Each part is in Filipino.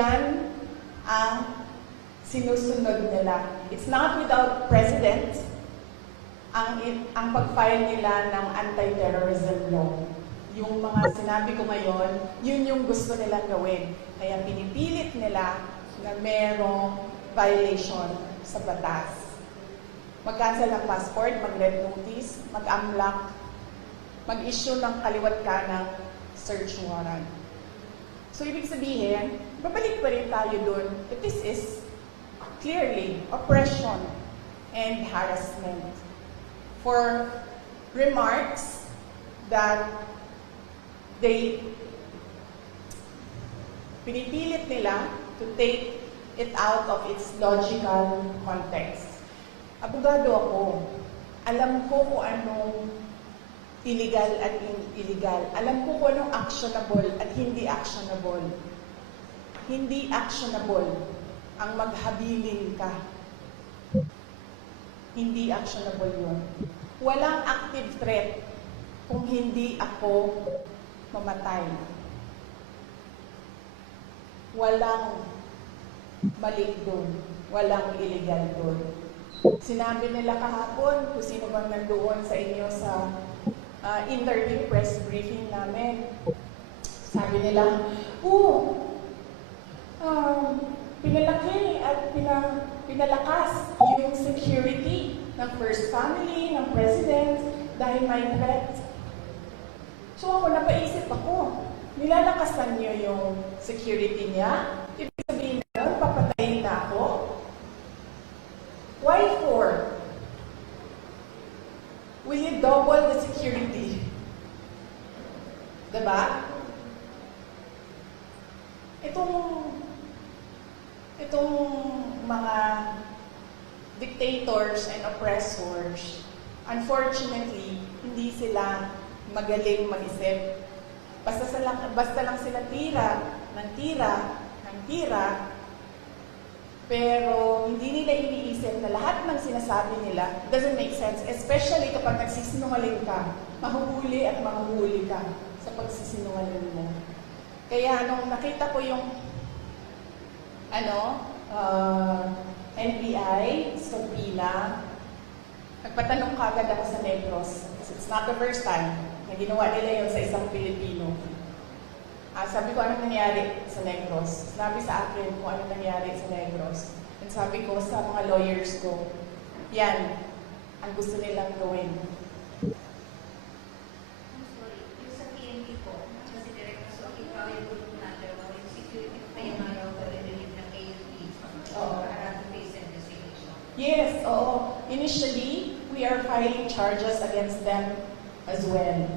Yan ang sinusunod nila. It's not without precedent ang pag-file nila ng anti-terrorism law. Yung mga sinabi ko ngayon, yun yung gusto nilang gawin. Kaya pinipilit nila na merong violation sa batas. Mag-cancel ng passport, mag-red notice, mag-unlock, mag-issue ng kaliwat kanang search warrant. So, ibig sabihin, babalik pa rin tayo dun that this is clearly oppression and harassment for remarks that pinipilit nila to take it out of its logical context. Abogado ako. Alam ko kung anong illegal at illegal. Alam ko kung anong actionable at hindi actionable. Hindi actionable ang maghabilin ka. Hindi actionable yun. Walang active threat kung hindi ako mamatay. Walang mali doon. Walang illegal doon. Sinabi nila kahapon, kung sino bang nandoon sa inyo sa interview press briefing namin. Sabi nila, pinalaki at pinalakas yung security ng First Family, ng President, dahil may threat. So ako, napaisip ako, nilalakasan niyo yung security niya? Ibig sabihin na, papatayin na ako? Why for? Will you double the security? Diba? Itong mga dictators and oppressors, unfortunately, hindi sila magaling mag-isip. Basta lang sila tira, pero hindi nila iniisip na lahat ng sinasabi nila doesn't make sense, especially kapag nagsisinungaling ka, mahuhuli at mahuhuli ka sa pagsisinungaling mo. Kaya nung nakita ko yung NBI, subpoena, nagpatanong kagad ako sa Negros. It's not the first time na ginawa nila yun sa isang Pilipino. Sabi ko, anong nangyari sa Negros? Sabi sa akin kung anong nangyari sa Negros. And sabi ko sa mga lawyers ko, yan ang gusto nilang gawin. Yung sa PNP po, kasi direct na so, ikaw yung group natin, yung security kaya nga raw pag-relieve ng AUP para to face investigation. Yes, oo. Initially, we are filing charges against them as well.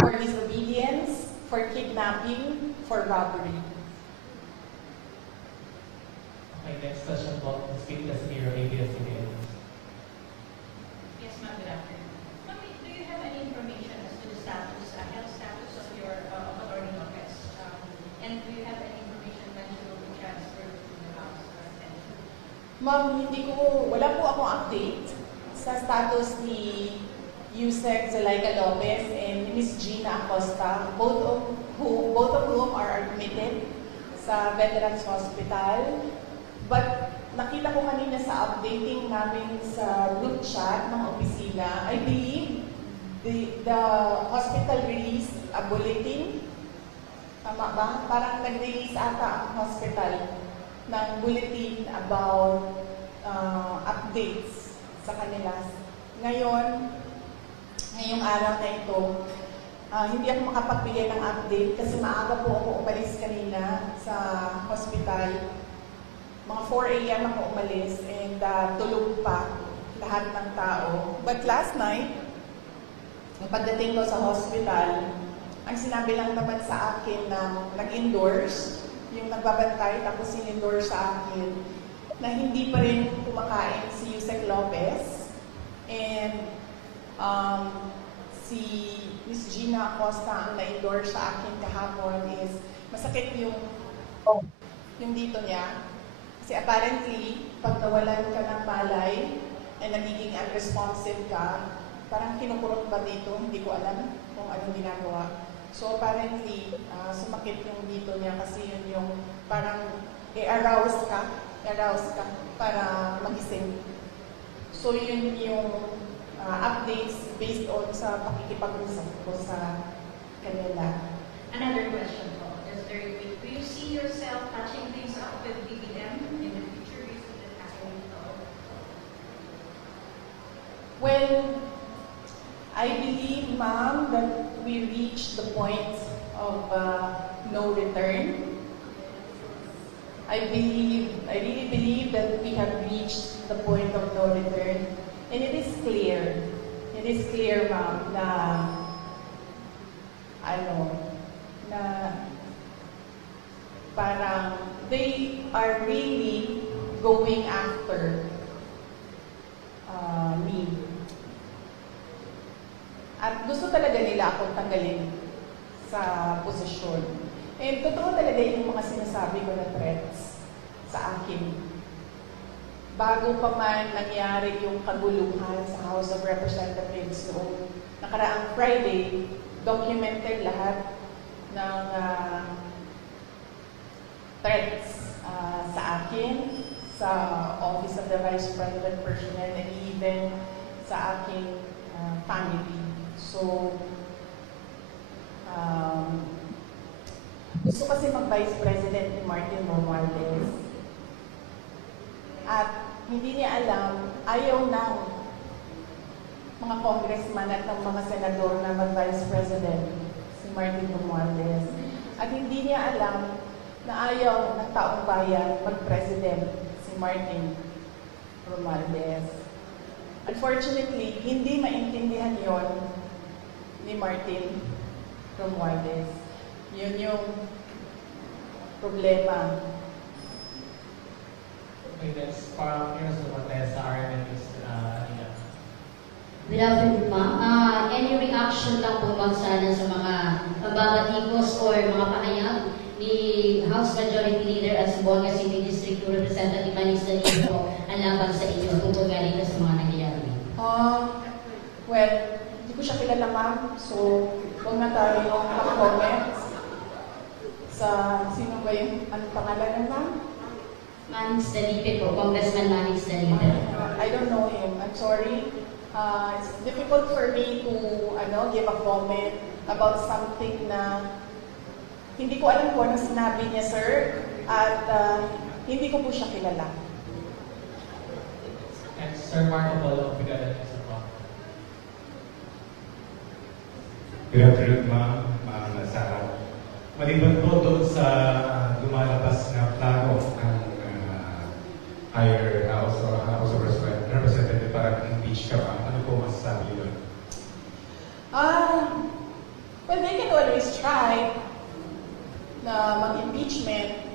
For disobedience, for kidnapping, for robbery. My next question po, Speak Casimiro, ABS-CBN. Yes, ma'am, good afternoon. Ma'am, do you have any information as to the status, health status of your attorney office? And do you have any information when you will be transferred to the house or attention? Ma'am, wala po akong update sa status ni Yusek Zalaika Lopez and Ms. Gina Acosta, both of whom are admitted sa Veterans Hospital. But nakita ko kanina sa updating namin sa group chat ng opisina, I believe the hospital released a bulletin. Tama ba? Parang nag-release ata ang hospital ng bulletin about updates sa kanila. Ngayong araw na ito, hindi ako makapagbigay ng update kasi maaga po ako umalis kanina sa hospital. Mga 4 a.m. ako umalis and tulog pa lahat ng tao. But last night, pagdating ko sa hospital, ang sinabi lang naman sa akin na nag-endorse, yung nagbabantay tapos in-endorse sa akin, na hindi pa rin kumakain si Yusek Lopez and si Ms. Gina Acosta ang na-endorse sa akin kahapon is masakit yung dito niya. Kasi apparently, pag nawalan ka ng malay and nagiging unresponsive ka, parang kinukurot ba dito? Hindi ko alam kung anong ginagawa. So apparently, sumakit yung dito niya kasi yun yung i-arouse ka para magising. So yun yung updates based on sa pakikipag-usap ko sa kanila. Another question po, just very quick. Do you see yourself touching things up with BBM in the future? Do you see that happening at all? Well, I believe, ma'am, that we reached the point of no return. I really believe that we have reached the point of no return. And it is clear, ma'am, na parang they are really going after me. At gusto talaga nila akong tanggalin sa posisyon. And totoo talaga yung mga sinasabi ko na threats sa akin. Bago pa man nangyari yung kaguluhan sa House of Representatives noong nakaraang Friday, documented lahat ng threats sa akin, sa Office of the Vice President Personnel, and even sa aking family. So, gusto kasi mag-Vice President ni Martin Romualdez. At hindi niya alam, ayaw ng mga congressman at ng mga senador na mag-Vice President si Martin Romualdez. At hindi niya alam na ayaw ng taong bayan mag-President si Martin Romualdez. Unfortunately, hindi maintindihan yon ni Martin Romualdez. Yun yung problema. Okay, that's para Heroes of Cortez sa RMN is Ina. Good afternoon, ma'am. Any reaction lang po ma'am sana sa mga pambabatikos or mga pahayag ni House Majority Leader at Zamboanga City District 2 Representative Manis Danilo po ang laban sa inyo tungkol nga dito sa mga nangyayari? Well, hindi ko siya kilala, ma'am. So, huwag na tayo mag-comment sa sino ba yung pangalan ng ma'am? Manix Dalipe po, Congressman Manix Dalipe. I don't know him. I'm sorry. It's difficult for me to give a comment about something na hindi ko alam kung ano sinabi niya, sir. At hindi ko po siya kilala. And Sir Marco Polo, Brigada ng Sapa. Good afternoon, ma'am. Sarah. Maliban po doon sa lumalabas na plano ng higher House or House of Representative para impeach ka ba? Ano po masasabi doon? Well, they can always try na mag-impeachment.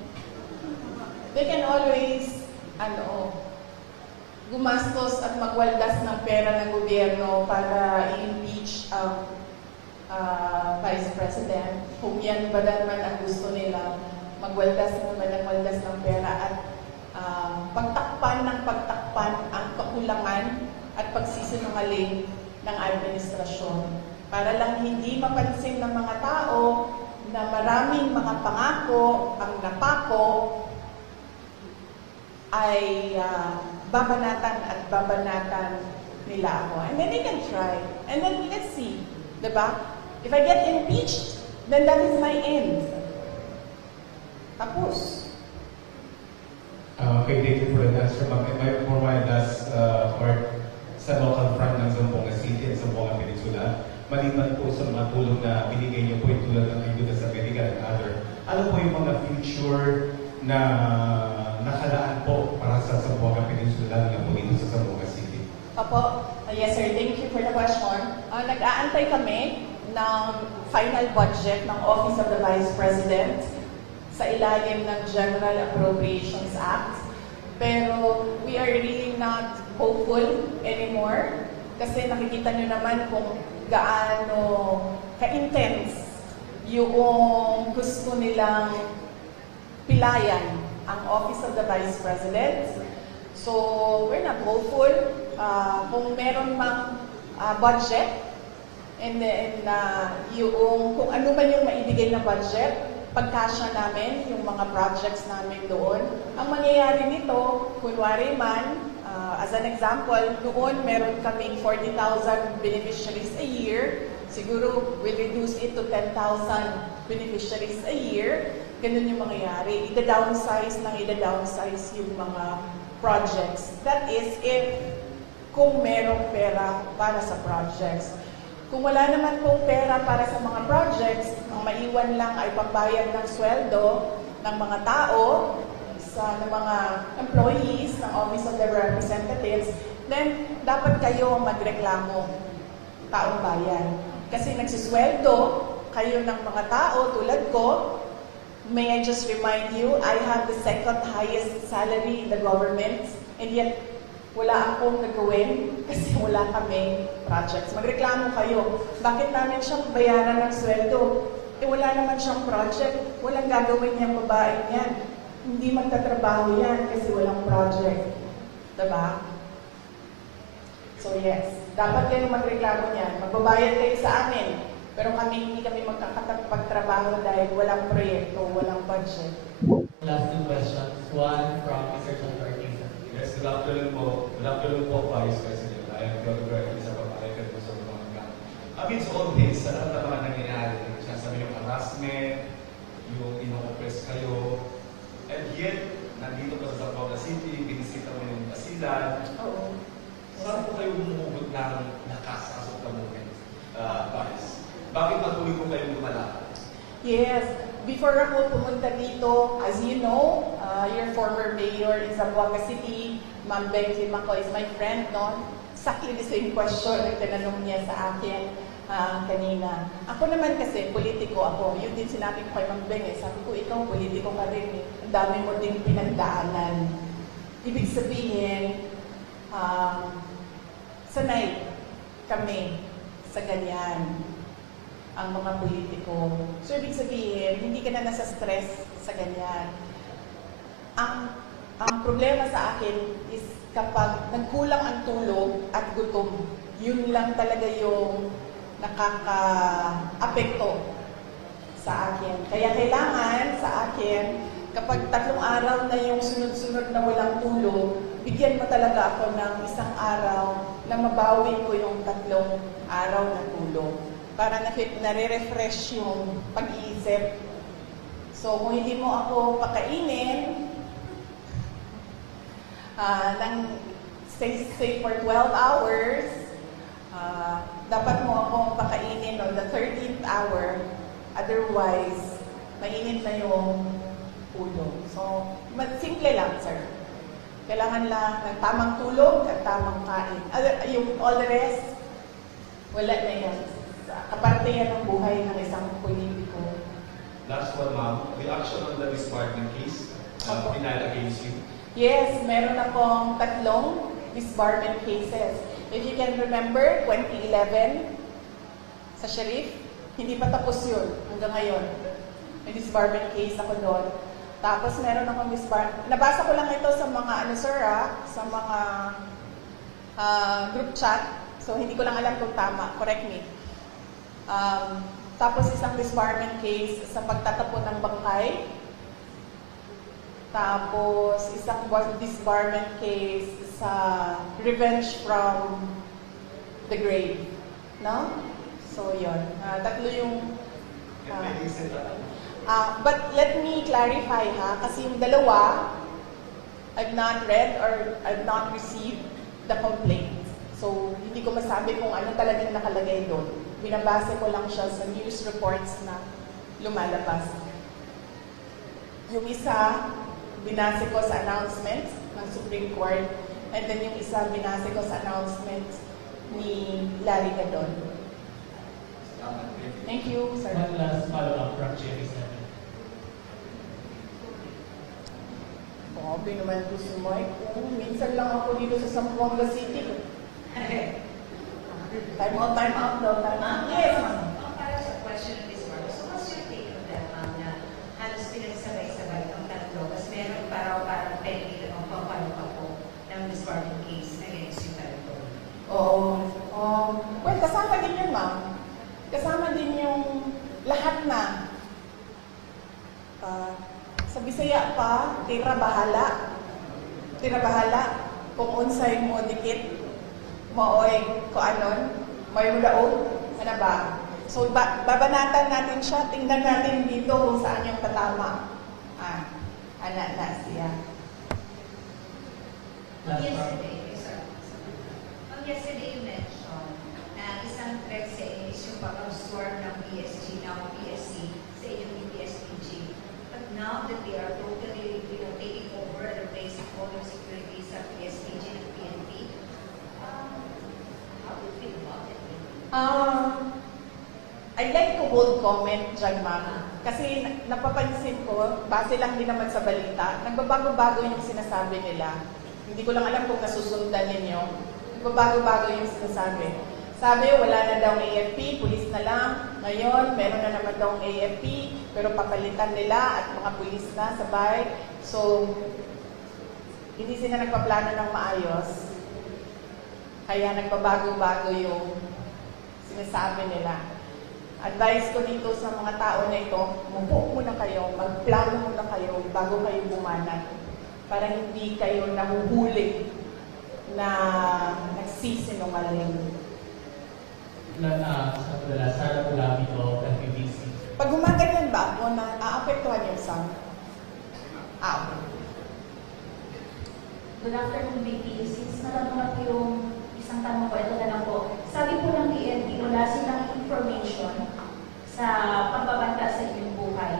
They can always, gumastos at magwaldas ng pera ng gobyerno para i-impeach ang Vice President. Kung yan ba naman ang gusto nila, magwaldas naman ng waldas ng pera at pagtakpan ang kakulangan at pagsisinungaling ng administrasyon. Para lang hindi mapansin ng mga tao na maraming mga pangako ang napako ay babanatan at babanatan nila ako. And then they can try. And then let's see. Diba? If I get impeached, then that is my end. Tapos. Okay, thank you for the answer, ma'am. For my last part, sa local front ng Zamboanga City at Zamboanga Peninsula, maliban po sa mga tulong na binigay niyo po yung tulad ng ayuda sa medical and other, ano po yung mga future na nakalaan po para sa Zamboanga Peninsula, lalo na po dito sa Zamboanga City? Opo. Yes, sir. Thank you for the question. Nag-aantay kami ng final budget ng Office of the Vice President sa ilalim ng General Appropriations Act. Pero we are really not hopeful anymore kasi nakikita nyo naman kung gaano ka-intense yung gusto nilang pilayan ang Office of the Vice President. So, we're not hopeful. Kung meron mang budget, and then yung kung ano man yung maibigay na budget, pagkasya namin, yung mga projects namin doon. Ang mangyayari nito, kunwari man, as an example, doon meron kaming 40,000 beneficiaries a year. Siguro, we'll reduce it to 10,000 beneficiaries a year. Ganun yung mangyayari. Ida-downsize yung mga projects. That is, if kung merong pera para sa projects. Kung wala naman pong pera para sa mga projects, ang maiwan lang ay pambayad ng sweldo ng mga tao, ng mga employees ng Office of the Representatives, then dapat kayo magreklamo, taong bayan. Kasi nagsisweldo kayo ng mga tao tulad ko. May I just remind you, I have the second highest salary in the government, and yet wala akong nagawin kasi wala kami projects. Magreklamo kayo. Bakit namin siyang bayaran ng sweldo? Wala naman siyang project. Walang gagawin niyang babae niyan. Hindi magtatrabaho yan kasi walang project. Diba? So yes, dapat kayo magreklamo niyan. Magbabayad kayo sa amin. Pero hindi kami magkakapagtrabaho dahil walang proyekto, walang budget. Last two questions. One from Mr. John Ortiz. Yes, good afternoon po. Good afternoon po, Vice President. I am Theodore Ortiz, sa Papalakan po sa Bulacan. Amidst all this, sa lahat ng mga nangyayari, sinasabi yung harassment, yung ino-oppress kayo, and yet, nandito po sa Zamboanga City, binisita mo yung basilan. Oo. Saan po kayo humuhugot ng lakas as of the moment, Vice? Bakit patuloy po kayong lumalakad? Yes. Before ako pumunta dito, as you know, your former mayor in Zamboanga City, Ma'am Becky Maco is my friend, no? Exactly the same question na tinanong niya sa akin kanina. Ako naman kasi, politiko ako. Yun din sinabi ko kay Ma'am Beng, sabi ko, ikaw politiko ka rin. Ang dami mo din pinagdaanan. Ibig sabihin, sanay kami sa ganyan ang mga politiko. So, ibig sabihin, hindi ka na nasa stress sa ganyan. Ang problema sa akin is kapag nagkulang ang tulog at gutom, yun lang talaga yung nakaka-apekto sa akin. Kaya kailangan sa akin, kapag 3 araw na yung sunod-sunod na walang tulog, bigyan mo talaga ako ng 1 araw na mabawi ko yung 3 araw na tulog. Para nare-refresh yung pag-iisip. So, kung hindi mo ako pakainin, say for 12 hours, dapat mo akong pakainin on the 13th hour, otherwise, mainit na yung ulo. So, simple lang, sir. Kailangan lang ng tamang tulog at tamang kain. Yung all the rest, wala na yan. Kaparte yan ng buhay ng isang politiko. Last one, ma'am. Reaction on the disbarment case filed against you. Yes, meron akong 3 disbarment cases. If you can remember, 2011, sa Sheriff, hindi pa tapos yun hanggang ngayon. May disbarment case ako doon. Tapos meron akong disbarment. Nabasa ko lang ito sa mga, sa mga group chat. So, hindi ko lang alam kung tama. Correct me. Tapos isang disbarment case sa pagtatapon ng bangkay. Tapos isang disbarment case sa revenge from the grave. No? So, yun. 3 yung... but let me clarify kasi yung 2, I've not read or I've not received the complaint. So, hindi ko masabi kung ano talagang nakalagay doon. Binabase ko lang siya sa news reports na lumalabas. Yung isa, binase ko sa announcement ng Supreme Court, and then yung isa, binase ko sa announcement ni Larry Gadon. Thank you, sir. One last follow-up from Jerry Seven. Grabe naman po si Mike. Minsan lang ako dito sa Zamboanga City. Time out daw, time out. Yes, ma'am. Para sa question of this one, so what's your take on that, ma'am, na halos pinagsabay-sabay ang 3, kasi meron parang pending ang pampalukap po ng disbarment case against yung territory. Oo. Well, kasama din yun, ma'am. Kasama din yung lahat na tira bahala. Tira bahala. Kung unsay mo dikit, maoy ko anon, may mulaog, ano ba? So, babanatan natin siya, tingnan natin dito kung saan yung tatama. Anak na siya. Yesterday you mentioned na isang threat sa inyo is yung pag-absorb ng PSG, ng PSC sa inyong PSPG. But now that they are totally, taking over and replacing all your security sa PSPG and PNP, how do you feel about it? I'd like to hold comment dyan, ma'am. Kasi napapansin ko, base lang din naman sa balita, nagbabago-bago yung sinasabi nila. Hindi ko lang alam kung nasusundan ninyo. Nagbabago-bago yung sinasabi. Sabi, wala na daw AFP, pulis na lang. Ngayon, meron na naman daw AFP, pero papalitan nila at mga pulis na sabay. So, hindi sila nagpaplano ng maayos. Kaya nagbabago-bago yung sinasabi nila. Advice ko dito sa mga tao na ito, mupo muna kayo, magplano muna kayo bago kayo bumanat. Para hindi kayo nahuhuli na nagsisinungaling. Sa padala, Sara Pulabi o FEBC. Pag gumaganyan ba ako na aapektuhan yung sound? Okay. Good afternoon, VP. Since natanong ko yung isang tanong ko, ito na lang po. Sabi po ng PNP, wala silang information sa pagbabanta sa inyong buhay.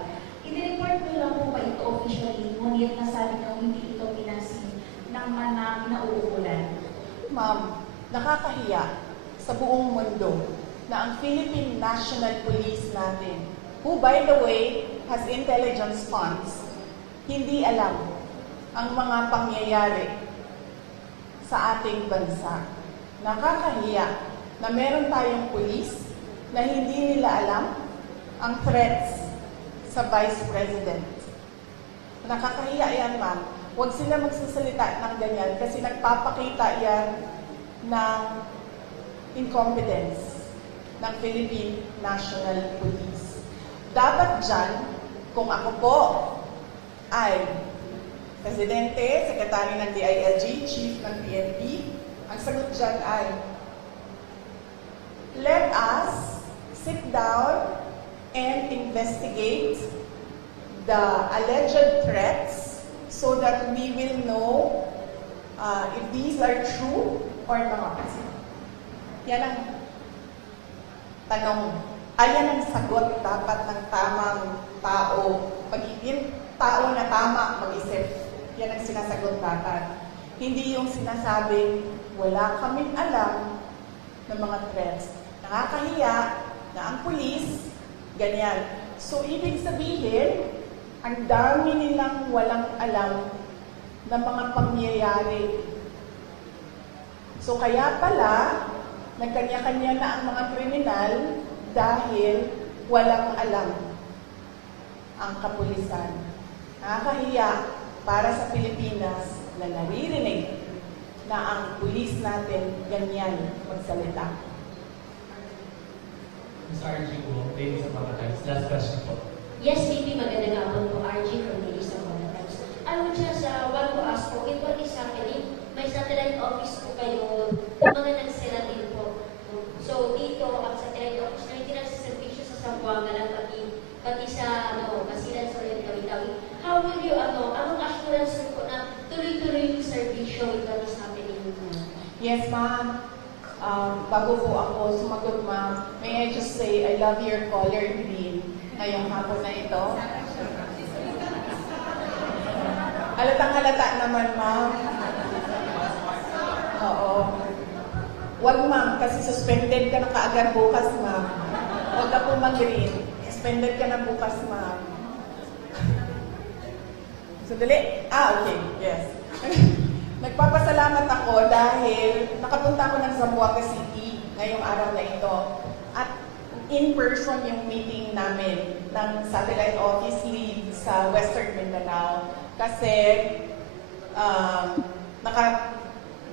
I-report nyo lang po ba ito officially, ngunit nasabi nyo hindi ito pinansin ng mga kinauukulan? Ma'am, nakakahiya sa buong mundo na ang Philippine National Police natin, who by the way has intelligence funds, hindi alam ang mga pangyayari sa ating bansa. Nakakahiya na meron tayong police na hindi nila alam ang threats sa Vice President. Nakakahiya yan, ma'am. Huwag sila magsasalita ng ganyan kasi nagpapakita yan ng incompetence ng Philippine National Police. Dapat dyan, kung ako po ay Presidente, Sekretary ng DILG, Chief ng PNP, ang sagot dyan ay, let us sit down and investigate the alleged threats so that we will know if these are true or not. Yan ang tanong. Ayan ang sagot dapat ng tamang tao. Pagiging tao na tama mag-isip. Yan ang sinasagot dapat. Hindi yung sinasabing wala kaming alam ng mga threats. Nakakahiya na ang pulis, ganyan. So, ibig sabihin, ang dami nilang walang alam ng mga pangyayari. So, kaya pala, nagkanya-kanya na ang mga kriminal dahil walang alam ang kapulisan. Nakakahiya para sa Pilipinas na naririnig na ang pulis natin ganyan magsalita. Ms. RG po, ladies of Mga Times. Last question po. Yes, VP, magandang hapon po. RG from Ladies of Mga Times. I would just want to ask po, if what is happening, may satellite office po kayo, mga nagsira din po. So, dito, ang satellite office na hindi nagsiservisyo sa Zamboanga lang, pati sa, Basilan, Solen, Tawi-Tawi. How will you, anong assurance po na tuloy-tuloy yung servisyo with what is happening? Yes, ma'am. Bago po ako sumagot, ma'am, may I just say, I love your color green ngayong hapon na ito. Halatang-halata naman, ma'am. Oo. Huwag, ma'am, kasi suspended ka na kaagad bukas, ma'am. Huwag ka po mag-green. Suspended ka na bukas, ma'am. Sandali. Okay. Yes. Nagpapasalamat ako dahil nakapunta ako ng Zamboanga City ngayong araw na ito. At in-person yung meeting namin ng satellite office lead sa Western Mindanao. Kasi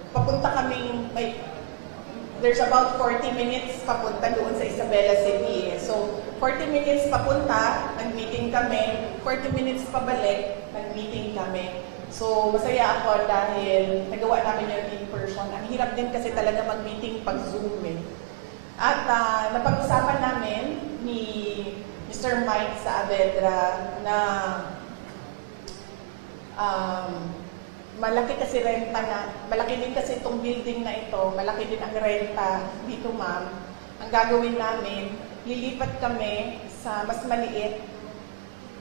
papunta kaming, there's about 40 minutes papunta doon sa Isabela City. So, 40 minutes papunta, nag-meeting kami, 40 minutes pabalik, nag-meeting kami. So, masaya ako dahil nagawa namin yun in person. Ang hirap din kasi talaga mag-meeting pag Zoom eh. At napag-usapan namin ni Mr. Mike Saavedra na malaki kasi renta na, malaki din kasi itong building na ito, malaki din ang renta dito ma'am. Ang gagawin namin, lilipat kami sa mas maliit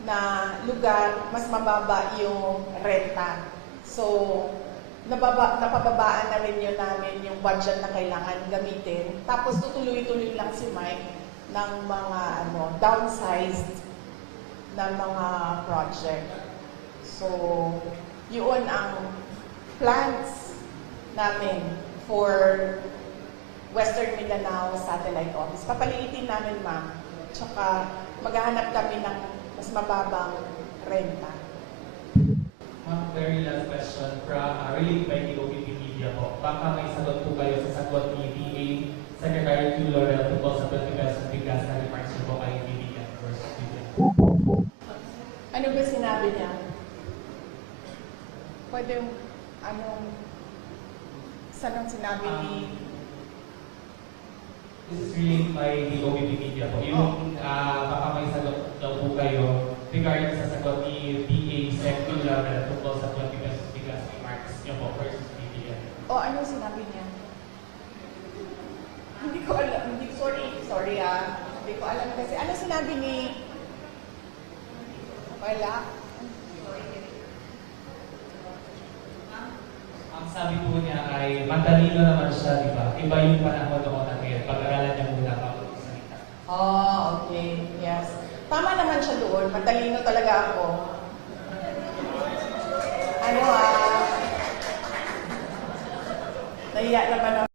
na lugar, mas mababa yung renta. So, napababaan na rin yun namin yung budget na kailangan gamitin. Tapos tutuloy-tuloy lang si Mike ng mga downsized na mga project. So, yun ang plans namin for Western Mindanao Satellite Office. Papaliitin namin, ma'am. Tsaka maghahanap kami ng mas mababang renta. Ma'am, very last question from related by the OPP Media po. Baka may sagot po kayo sa sagot ni PA Secretary Q. Laurel tungkol sa 20 pesos bigas na remarks niyo po kay BBM versus BBM. Ano ba sinabi niya? Pwede, saan ang sinabi ni... This is related by the OPP Media po. Yung baka may sagot daw po kayo regarding sa sagot ni PA Secretary Q. Laurel tungkol sa 20 pesos bigas remarks niyo po versus BBM. O, anong sinabi niya? Hindi ko alam. Sorry Hindi ko alam kasi. Ano sinabi ni... Wala. Ang sabi po niya ay matalino naman siya, di ba? Iba yung panahon noon na ngayon. Pag-aralan niya muna bago magsalita. Oh, okay. Yes. Tama naman siya doon. Matalino talaga ako. Nahiya naman ako.